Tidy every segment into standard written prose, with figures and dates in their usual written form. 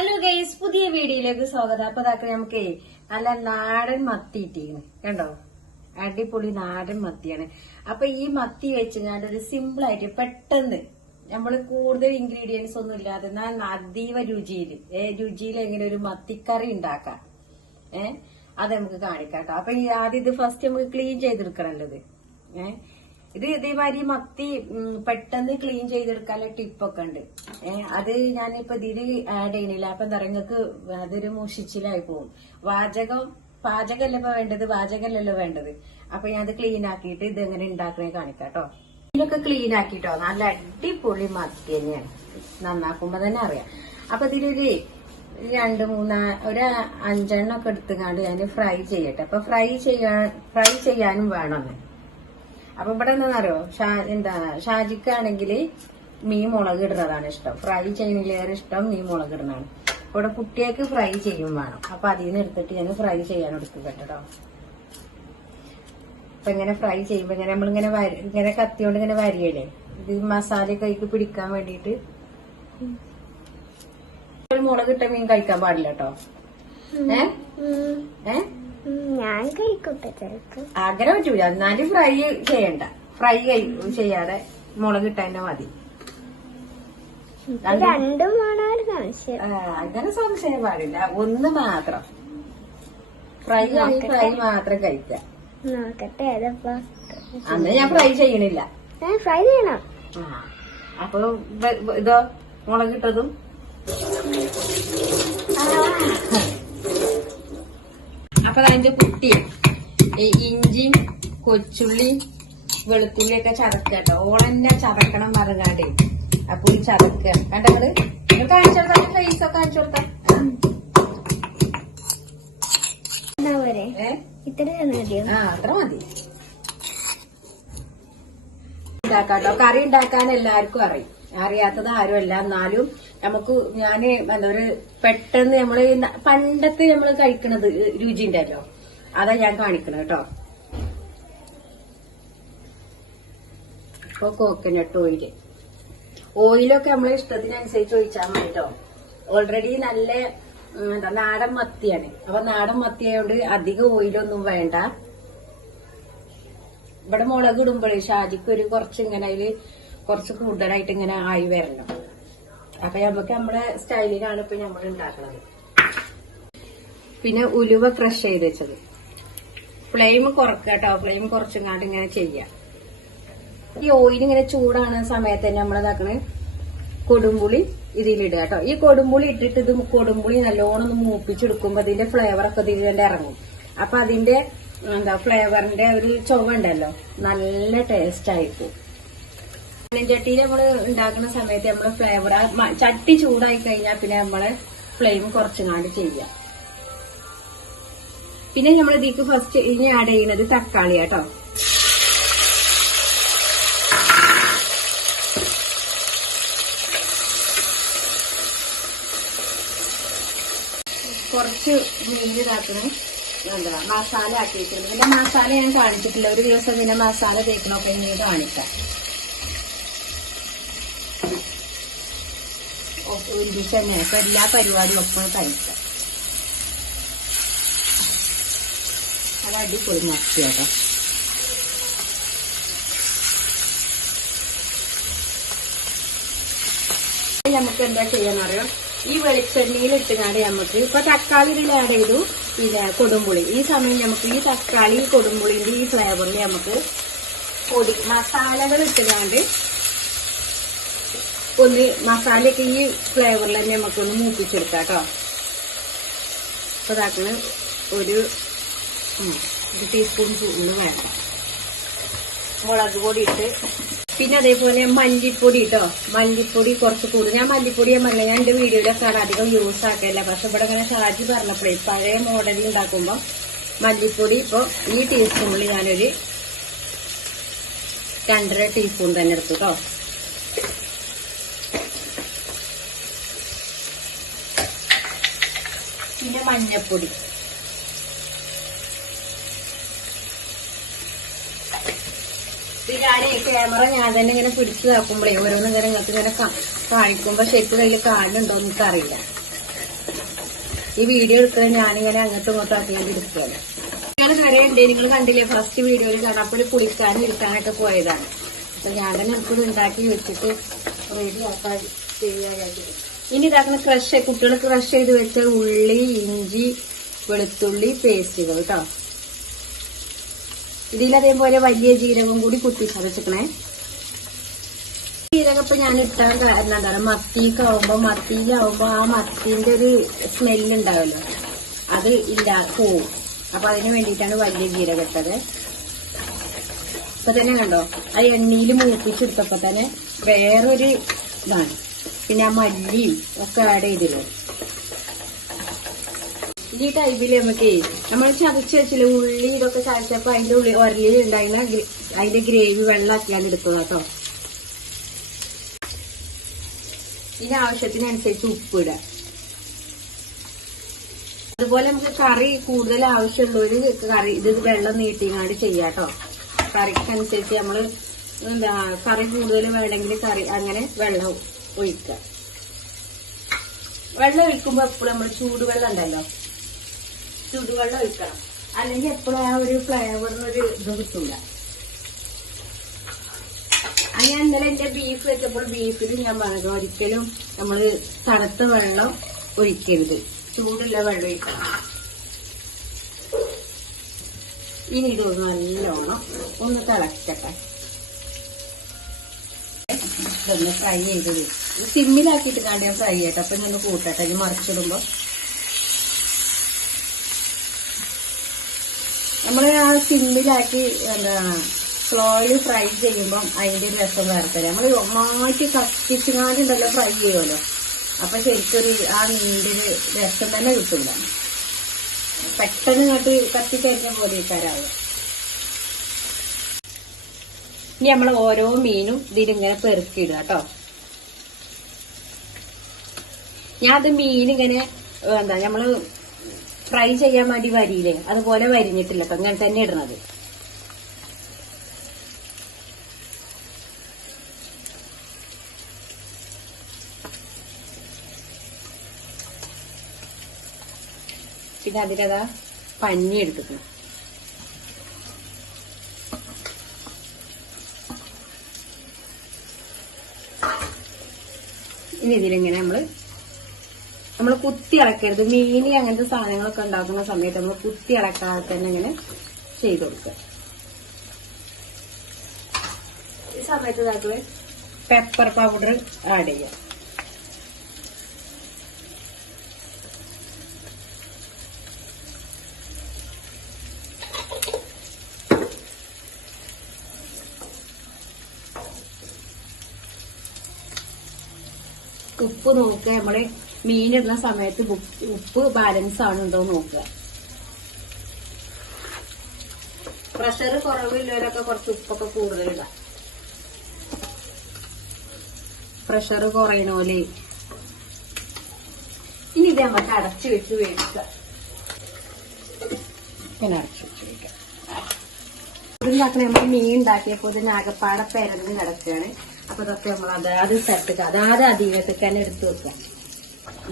Hello guys, പുതിയ വീഡിയോയിലേക്ക് സ്വാഗതം. അപ്പൊ ഇതാക്കി നമുക്ക് നല്ല നാടൻ മത്തി ഇട്ടിരിക്കുന്നു. കണ്ടോ, അടിപൊളി നാടൻ മത്തിയാണ്. അപ്പൊ ഈ മത്തി വെച്ചാൽ ഒരു സിമ്പിൾ ആയിട്ട് പെട്ടെന്ന് നമ്മൾ കൂടുതൽ ഇൻഗ്രീഡിയൻസ് ഒന്നും ഇല്ലാതെ എന്നാൽ അതീവ രുചിയിൽ എങ്ങനെ ഒരു മത്തിക്കറി ഉണ്ടാക്കാം. അത് നമുക്ക് കാണിക്കാം കേട്ടോ. അപ്പൊ ഈ ആദ്യം ഇത് ഫസ്റ്റ് നമുക്ക് ക്ലീൻ ചെയ്തെടുക്കണല്ലോ. ഇത് ഇതേമാതിരി മത്തി പെട്ടെന്ന് ക്ലീൻ ചെയ്തെടുക്കാനുള്ള ടിപ്പൊക്കെ ഉണ്ട്. അത് ഞാനിപ്പോ ഇതില് ആഡ് ചെയ്യണില്ല. അപ്പൊ എന്താ പറയുക, നിങ്ങൾക്ക് അതൊരു മുഷിച്ചിലായി പോകും. പാചകമല്ല ഇപ്പൊ വേണ്ടത്, വാചകമല്ലല്ലോ വേണ്ടത്. അപ്പൊ ഞാൻ അത് ക്ലീൻ ആക്കിയിട്ട് ഇത് എങ്ങനെ ഉണ്ടാക്കണേ കാണിക്കാം കേട്ടോ. ഇതിനൊക്കെ ക്ലീൻ ആക്കിട്ടോ, നല്ല അടിപൊളി മത്തി തന്നെയാണ്. നന്നാക്കുമ്പോ തന്നെ അറിയാം. അപ്പൊ ഇതിലൊരു 5-6 ഒക്കെ എടുത്തുകൊണ്ട് ഞാൻ ഫ്രൈ ചെയ്യട്ടെ. അപ്പൊ ഫ്രൈ ചെയ്യാനും വേണമെന്ന്. അപ്പൊ ഇവിടെ എന്താണെന്നറിയോ, ഷാജിക്കാണെങ്കിൽ മീൻ മുളക് ഇടുന്നതാണ് ഇഷ്ടം. ഫ്രൈ ചെയ്യുന്നതിലേറെ ഇഷ്ടം മീൻ മുളക് ഇടുന്നതാണ്. ഇവിടെ കുട്ടികൾക്ക് ഫ്രൈ ചെയ്യും വേണം. അപ്പൊ അതിൽ നിന്ന് എടുത്തിട്ട് ഞാൻ ഫ്രൈ ചെയ്യാൻ എടുക്കും കേട്ടോ. അപ്പൊ ഇങ്ങനെ ഫ്രൈ ചെയ്യുമ്പോ നമ്മളിങ്ങനെ കത്തിയോണ്ട് ഇങ്ങനെ വരികയല്ലേ, ഇത് മസാലയൊക്കെ അതിക്ക് പിടിക്കാൻ വേണ്ടിയിട്ട്. മുളക് ഇട്ട മീൻ കഴിക്കാൻ പാടില്ല കേട്ടോ. ഞാൻ കഴിക്കട്ടെ, അങ്ങനെ പറ്റൂല. എന്നാലും ഫ്രൈ ചെയ്യണ്ട. ഫ്രൈ ചെയ്യാതെ മുളക് ഇട്ടന്നെ മതി. അങ്ങനെ സംശയം പാടില്ല. ഒന്ന് മാത്രം ഫ്രൈ മാത്രം കഴിക്കാം. നോക്കട്ടെ, അന്ന് ഞാൻ ഫ്രൈ ചെയ്യണില്ല. ഫ്രൈ ചെയ്യണം. അപ്പൊ ഇതോ മുളക് ഇട്ടതും അപ്പൊ അതിന്റെ കുട്ടിയെ ഇഞ്ചിയും കൊച്ചുള്ളിയും വെളുത്തുള്ളിയൊക്കെ ചതക്കട്ടോ. ഓളന്നെ ചതക്കണം പറഞ്ഞാണ്ടേ. അപ്പൊ ഈ ചതക്ക കണ്ടത് കാണിച്ചു കൊടുത്താൽ ഫേസ് ഒക്കെ കാണിച്ചു കൊടുത്താ അത്ര മതി. ഉണ്ടാക്കാട്ടോ. കറി ഉണ്ടാക്കാൻ എല്ലാവർക്കും അറിയാത്തത് ആരുമല്ല. എന്നാലും നമുക്ക് ഞാന് ഒരു പെട്ടെന്ന് നമ്മള് പണ്ടത്തെ നമ്മള് കഴിക്കണത് രുചി ഉണ്ടല്ലോ, അതാ ഞാൻ കാണിക്കണത് കേട്ടോ. ഇപ്പൊ കോക്കനട്ട് ഓയിലൊക്കെ നമ്മളെ ഇഷ്ടത്തിനനുസരിച്ച് ഒഴിച്ചാൽ മതി കേട്ടോ. ഓൾറെഡി നല്ല നാടൻ മത്തിയാണ്. അപ്പൊ നാടൻ മത്തി ആയതുകൊണ്ട് അധികം ഓയിലൊന്നും വേണ്ട. ഇവിടെ മുളക് ഇടുമ്പോഴേ ഷാജിക്ക് കുറച്ച് ഇങ്ങനെ അതില് കുറച്ച് കൂടുതലായിട്ട് ഇങ്ങനെ ആയി വരണം. അപ്പൊ നമുക്ക് നമ്മളെ സ്റ്റൈലിലാണ് ഇപ്പൊ നമ്മൾ ഉണ്ടാക്കുന്നത്. പിന്നെ ഉലുവ ക്രഷ് ചെയ്ത് വെച്ചത്. ഫ്ലെയിം കുറക്കട്ടോ. ഫ്ലെയിം കുറച്ചങ്ങാണ്ട് ഇങ്ങനെ ചെയ്യാം. ഈ ഓയിൽ ഇങ്ങനെ ചൂടാണ് സമയത്ത് തന്നെ നമ്മളിതാക്കണ കൊടുമ്പുളി ഇതിലിടുക കേട്ടോ. ഈ കൊടുമ്പുളി ഇട്ടിട്ട് ഇത് കൊടുമ്പുളി നല്ലോണം ഒന്ന് മൂപ്പിച്ചെടുക്കുമ്പോ അതിന്റെ ഫ്ലേവറൊക്കെ ഇതിൽ തന്നെ ഇറങ്ങും. അപ്പൊ അതിന്റെ ഫ്ലേവറിന്റെ ഒരു ചുവ ഉണ്ടല്ലോ, നല്ല ടേസ്റ്റ് ആയിരിക്കും. ചട്ടിയിൽ നമ്മള് ഉണ്ടാക്കുന്ന സമയത്ത് നമ്മള് ഫ്ലേവർ ചട്ടി ചൂടായി കഴിഞ്ഞാൽ പിന്നെ നമ്മള് ഫ്ലെയിം കുറച്ചുങ്ങാണ്ട് ചെയ്യാം. പിന്നെ നമ്മൾ ഇതിക്ക് ഫസ്റ്റ് ഇനി ആഡ് ചെയ്യുന്നത് തക്കാളി കേട്ടോ. കുറച്ച് നീരിതാക്കണേ മസാല ആക്കി വെച്ചിട്ടുണ്ട്. പിന്നെ മസാല ഞാൻ കാണിച്ചിട്ടില്ല. ഒരു ദിവസം പിന്നെ മസാല തേക്കണൊക്കെ ഇനി കാണിക്കാം. ഒരു ദിവസം തന്നെ ഇപ്പൊ എല്ലാ പരിപാടിയും ഒപ്പം കഴിക്കാം. അത് അടിപൊളി മത്തി കേട്ടോ. നമുക്ക് എന്താ ചെയ്യാന്നറിയോ, ഈ വെളിച്ചെണ്ണയിൽ ഇട്ടുകാണ്ട് നമുക്ക് ഇപ്പൊ തക്കാളി ഇതിൽ ആഡ് ചെയ്തു. പിന്നെ കൊടുമ്പുളി ഈ സമയം നമുക്ക് ഈ തക്കാളി കൊടുമ്പുളിന്റെ ഈ ഫ്ലേവറിൽ നമുക്ക് മസാലകൾ ഇട്ടുകാണ്ട് ഒന്ന് മസാലയൊക്കെ ഈ ഫ്ലേവറിൽ തന്നെ നമുക്കൊന്ന് മൂപ്പിച്ചെടുക്കാം കേട്ടോ. അപ്പൊ ഇതാക്കണ് ഒരു ടീസ്പൂൺ ചൂട് വേണ്ട. മുളക് പൊടി ഇട്ട് പിന്നെ അതേപോലെ മല്ലിപ്പൊടി കേട്ടോ. മല്ലിപ്പൊടി കുറച്ച് കൂടുതൽ. ഞാൻ മല്ലിപ്പൊടി ഞാൻ എന്റെ വീഡിയോയിലൊക്കെ അധികം യൂസ് ആക്കല്ല. പക്ഷെ ഇവിടെ ഇങ്ങനെ ഷാജി പറഞ്ഞപ്പോഴേ പഴയ മോഡലിൽ ഉണ്ടാക്കുമ്പോ മല്ലിപ്പൊടി ഇപ്പൊ ഈ ടീസ്പൂണിൽ ഞാനൊരു 2.5 ടീസ്പൂൺ തന്നെ എടുത്തു കേട്ടോ. പിന്നെ മഞ്ഞപ്പൊടി, ക്യാമറ ഞാൻ തന്നെ ഇങ്ങനെ പിടിച്ചു നോക്കുമ്പോഴേ ഓരോന്നും ഇങ്ങനെ നിങ്ങൾക്ക് ഇങ്ങനെ കാണിക്കുമ്പോ ശരിക്കും കയ്യിൽ കാണുന്നുണ്ടോ എന്ന് എനിക്കറിയില്ല. ഈ വീഡിയോ എടുക്കുന്നത് ഞാനിങ്ങനെ അങ്ങോട്ടും ഇങ്ങോട്ടും ആക്കിയാണ്ട് എടുക്കുകയാണ്. നിങ്ങൾ വരെ ഉണ്ട്, നിങ്ങൾ കണ്ടില്ലേ ഫസ്റ്റ് വീഡിയോയിൽ കടപ്പള്ളി കുളിക്കാനും ഇരിക്കാനൊക്കെ പോയതാണ്. അപ്പൊ ഞാൻ തന്നെ എനിക്കിത് ഉണ്ടാക്കി വെച്ചിട്ട് റെഡി ആക്കാൻ ചെയ്യാനായിട്ട്. ഇനി ഇതാക്കുന്ന കുട്ടികൾ ക്രഷ് ചെയ്ത് വെച്ച ഉള്ളി, ഇഞ്ചി, വെളുത്തുള്ളി പേസ്റ്റുകൾ കേട്ടോ. ഇതിലതേപോലെ വലിയ ജീരകം കൂടി കുത്തി ചതച്ചിക്കണേ. ജീരകം ഇപ്പൊ ഞാൻ ഇട്ടാൻ കാരണം എന്താണ്, മത്തിയിലാവുമ്പോ ആ മത്തിന്റെ ഒരു സ്മെല്ല് ഉണ്ടാവല്ലോ, അത് പോവും. അപ്പൊ അതിന് വേണ്ടിയിട്ടാണ് വലിയ ജീരകം ഇട്ടത്. ഇപ്പൊ തന്നെ കണ്ടോ, ആ എണ്ണയിൽ മൂപ്പിച്ചെടുത്തപ്പോ തന്നെ വേറൊരു ഇതാണ്. പിന്നെ ആ മല്ലിയും ഒക്കെ ആഡ് ചെയ്തില്ലേ. ഈ ടൈപ്പില് നമുക്ക് നമ്മൾ ചതച്ച് വെച്ചില്ല ഉള്ളി ഇതൊക്കെ ചതച്ചപ്പോ അതിന്റെ ഉള്ളി ഒരലിൽ ഉണ്ടായിരുന്ന അതിന്റെ ഗ്രേവി വെള്ളമാക്കിയാണ് എടുത്തത് കേട്ടോ. ഇതിന് ആവശ്യത്തിനനുസരിച്ച് ഉപ്പിടുക. അതുപോലെ നമുക്ക് കറി കൂടുതൽ ആവശ്യമുള്ളൊരു കറി ഇത് വെള്ളം നീട്ടിങ്ങാണ്ട് ചെയ്യാട്ടോ. കറിക്കനുസരിച്ച് നമ്മള് കറി കൂടുതൽ വേണമെങ്കിൽ കറി അങ്ങനെ വെള്ളം ഒഴിക്കുക. വെള്ളം ഒഴിക്കുമ്പോ എപ്പോഴും നമ്മൾ ചൂടുവെള്ളം ഉണ്ടല്ലോ, ചൂടുവെള്ളം ഒഴിക്കണം. അല്ലെങ്കിൽ എപ്പോഴും ആ ഒരു ഫ്ലേവറിനൊരു ഇത് കിട്ടൂല. അങ്ങനെ ഇന്നലെ എന്റെ ബീഫ് വെച്ചപ്പോൾ ബീഫിൽ ഞാൻ പറഞ്ഞത് ഒരിക്കലും നമ്മള് തണുത്ത വെള്ളം ഒഴിക്കരുത്, ചൂടുള്ള വെള്ളം ഒഴിക്കണം. ഇനി ഇതൊന്ന് നല്ലോണം ഒന്ന് തിളക്കട്ടെ. ഇതൊന്ന് ഫ്രൈ ചെയ്തത് സിമ്മിലാക്കിയിട്ട് കാണ്ടി ഞാൻ ഫ്രൈ ചെയ്യട്ടെ. അപ്പൊ ഞാൻ കൂട്ടട്ടെ. ഇത് മറിച്ചിടുമ്പോ നമ്മള് ആ സിമ്മിലാക്കി സ്ലോയില് ഫ്രൈ ചെയ്യുമ്പം അതിന്റെ രസം വേർത്തല്ലേ. നമ്മള് മാറ്റി കത്തിച്ചുകാണ്ടുണ്ടല്ലോ ഫ്രൈ ചെയ്യുമല്ലോ, അപ്പൊ ശരിക്കൊരു ആ മീനിന്റെ രസം തന്നെ കിട്ടില്ല. പെട്ടെന്ന് ഇങ്ങോട്ട് കത്തിക്കഴിഞ്ഞ പോലെ തരാവുക. ഇനി നമ്മൾ ഓരോ മീനും ഇതിലിങ്ങനെ പെറുക്കിയിടുക കേട്ടോ. ഞാൻ അത് മീനിങ്ങനെ നമ്മള് ഫ്രൈ ചെയ്യാൻ വേണ്ടി വരിയില്ലേ, അതുപോലെ വരിഞ്ഞിട്ടില്ല അപ്പൊ ഇങ്ങനെ തന്നെ ഇടണത്. പിന്നെ അതിലതാ പഞ്ഞി എടുത്തിട്ടുണ്ട്. ഇനി ഇതിലിങ്ങനെ നമ്മള് കുത്തി ഇളക്കരുത്. മീനി അങ്ങനത്തെ സാധനങ്ങളൊക്കെ ഉണ്ടാക്കുന്ന സമയത്ത് നമ്മൾ കുത്തി ഇളക്കാതെ തന്നെ ഇങ്ങനെ ചെയ്ത് കൊടുക്കുക. ഈ സമയത്ത് ഇതാക്കള് പെപ്പർ പൗഡർ ആഡ് ചെയ്യാം. ഉപ്പ് നോക്കുക, നമ്മള് മീനിടുന്ന സമയത്ത് ഉപ്പ് ബാലൻസ് ആണുണ്ടോ നോക്കുക. പ്രഷർ കുറവില്ലവരൊക്കെ കുറച്ച് ഉപ്പൊക്കെ കൂടുതലിടാം. പ്രഷർ കുറയണോലെ. ഇനി ഇത് നമുക്ക് അടച്ചു വെച്ച് വേവിക്കുക. ഇങ്ങനെ അടച്ചു വെച്ച് വേവിക്കാം. ഇതുണ്ടാക്കണ നമ്മൾ മീൻ ഉണ്ടാക്കിയപ്പോ ഇതിന് ആകപ്പാടെ പെരന്ന് കിടക്കുകയാണ്. അപ്പൊ ഇതൊക്കെ നമ്മൾ അതാത് സ്ഥലത്തേക്ക് അതാത് അധികത്തേക്ക് തന്നെ എടുത്തു വെക്കാം.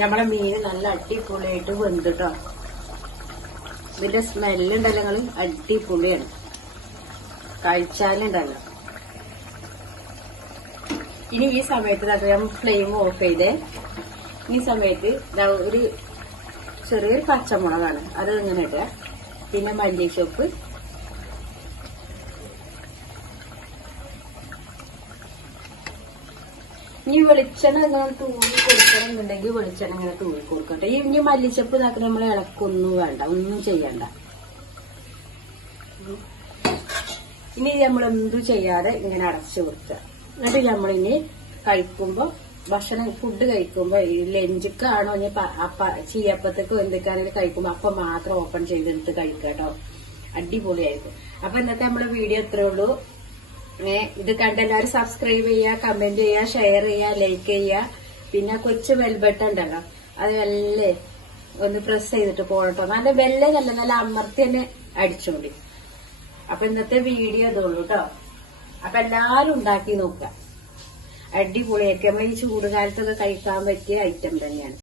നമ്മളെ മീൻ നല്ല അടിപൊളിയായിട്ട് വെന്തിട്ടോ. ഇതിന്റെ സ്മെല്ലുണ്ടല്ലോ നിങ്ങള്, അടിപൊളിയാണ്. കഴിച്ചാലുണ്ടല്ലോ. ഇനി ഈ സമയത്ത് ഞാൻ ഫ്ലെയിം ഓഫ് ചെയ്തേ. ഈ സമയത്ത് ഒരു ചെറിയൊരു പച്ചമുളകാണ്, അത് ഇങ്ങനെ ഇടുക. പിന്നെ മല്ലിച്ചപ്പ്, ഇനി വെളിച്ചെണ്ണ ഇങ്ങനെ തൂവി കൊടുക്കണം എന്നുണ്ടെങ്കിൽ വെളിച്ചെണ്ണ ഇങ്ങനെ തൂവി കൊടുക്കട്ടെ. ഇനി മല്ലിച്ചപ്പ് ഇതാക്കി നമ്മൾ ഇളക്കൊന്നും വേണ്ട, ഒന്നും ചെയ്യണ്ട. ഇനി നമ്മൾ എന്തും ചെയ്യാതെ ഇങ്ങനെ അടച്ചു കൊടുക്കുക. എന്നിട്ട് നമ്മളിനി കഴിക്കുമ്പോ ഫുഡ് കഴിക്കുമ്പോ ഈ ലഞ്ചിക്കാണോ ഇനി ചീയപ്പത്തേക്കോ എന്തൊക്കെയാണെങ്കിലും കഴിക്കുമ്പോ അപ്പം മാത്രം ഓപ്പൺ ചെയ്തെടുത്ത് കഴിക്കുക കേട്ടോ. അടിപൊളിയായിരിക്കും. അപ്പൊ ഇന്നത്തെ നമ്മുടെ വീഡിയോ ഇത്രേ ഉള്ളൂ. ഇത് കണ്ട് എല്ലാവരും സബ്സ്ക്രൈബ് ചെയ്യുക, കമന്റ് ചെയ്യുക, ഷെയർ ചെയ്യുക, ലൈക്ക് ചെയ്യുക. പിന്നെ കൊച്ചു ബെൽ ബട്ടൺ ഉണ്ടല്ലോ, അത് വെല്ലേ ഒന്ന് പ്രസ് ചെയ്തിട്ട് പോകട്ടോ. നല്ല വെല്ലേ നല്ല അമർത്തി തന്നെ അടിച്ചോണ്ടി. അപ്പൊ ഇന്നത്തെ വീഡിയോ ഇതുള്ളൂ കേട്ടോ. അപ്പൊ എല്ലാരും ഉണ്ടാക്കി നോക്കുക. അടിപൊളിയൊക്കെ നമ്മൾ ഈ ചൂടുകാലത്തൊക്കെ കഴിക്കാൻ പറ്റിയ ഐറ്റം തന്നെയാണ്.